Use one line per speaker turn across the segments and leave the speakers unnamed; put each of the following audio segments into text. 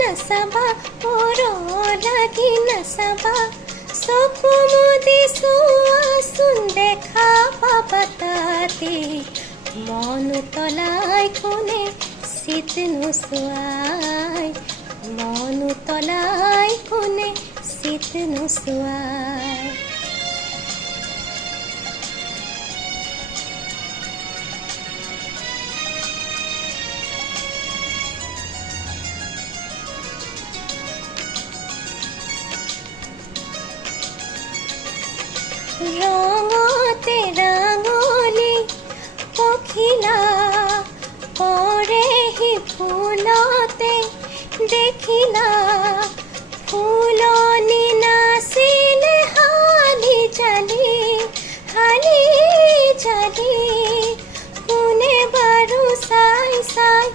নাচাবা পৰ লাগি নাচাবা চকু মুদি চোৱাচোন দেখা পাবা তাতে মন উতলাই কোনে চিত নোচোৱাই মন উতলাই কোনে চিত নোচোৱাই ৰঙতে ৰাঙলী পখিলা পৰেহি ফুলতে দেখিলা, ফুলনি নাচিলে হালি জালি হালি জালি কোনে বাৰু চাই চাই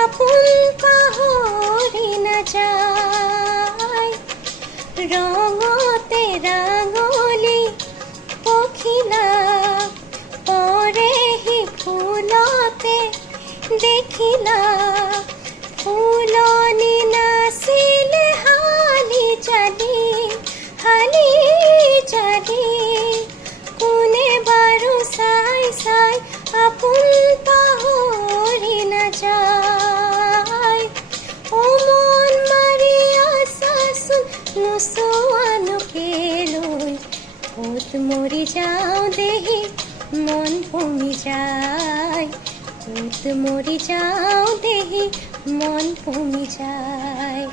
আপোন পাহৰি নাযায় ৰঙতে ৰাঙলী ফুলতে দেখিলা ফুলনি নাচিলে হালি জালি হালি জালি কোনে বাৰু চাই চাই আপোন পাহৰি নাযায় ও মন মাৰি আছাচোন নোচোৱানো কেলৈ ক'ত মৰি যাওঁ দেহি, মন ভমি যায়। ক'ত মৰি যাওঁ দেহি মন কমে যায়।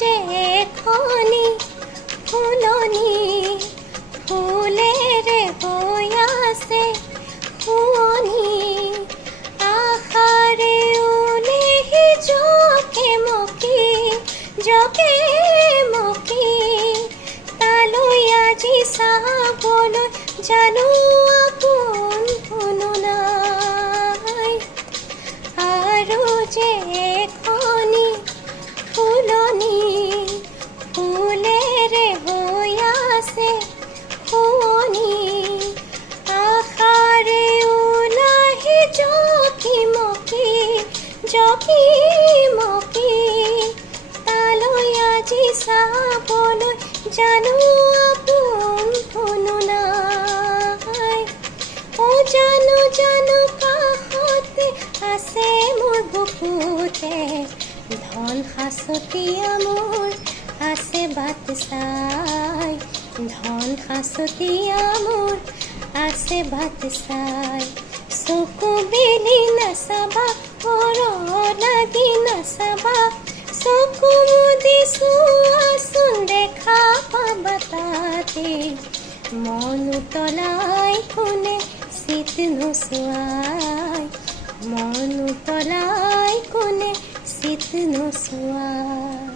যে এখনি ফুলনি ফুলেৰে বৈ আছে শুৱনি আশাৰে উলেহি জকে মকি জকে মকি তালৈ আজি চাবলৈ জানো আপোন কোনো নাই। আৰু যে আছে শুৱনি আশাৰে ওলাহি জকি মকি জকি মকি তালৈ আজি চাবলৈ জানো আপোন কোনো নাই। ও জানো জানো কাষতে আছে মোৰ বুকুতে, ধন সাঁচতীয়া মোৰ আছে বাট চাই। ধন সাঁচতীয়া মোৰ আছে বাট চাই চকু বেলি নাচাবা পৰ লাগি নাচাবা চকু মুদি চোৱাচোন দেখা পাবা তাতে। মন উতলাই কোনে চিত নোচোৱাই মন উতলাই কোনে চিত নোচোৱাই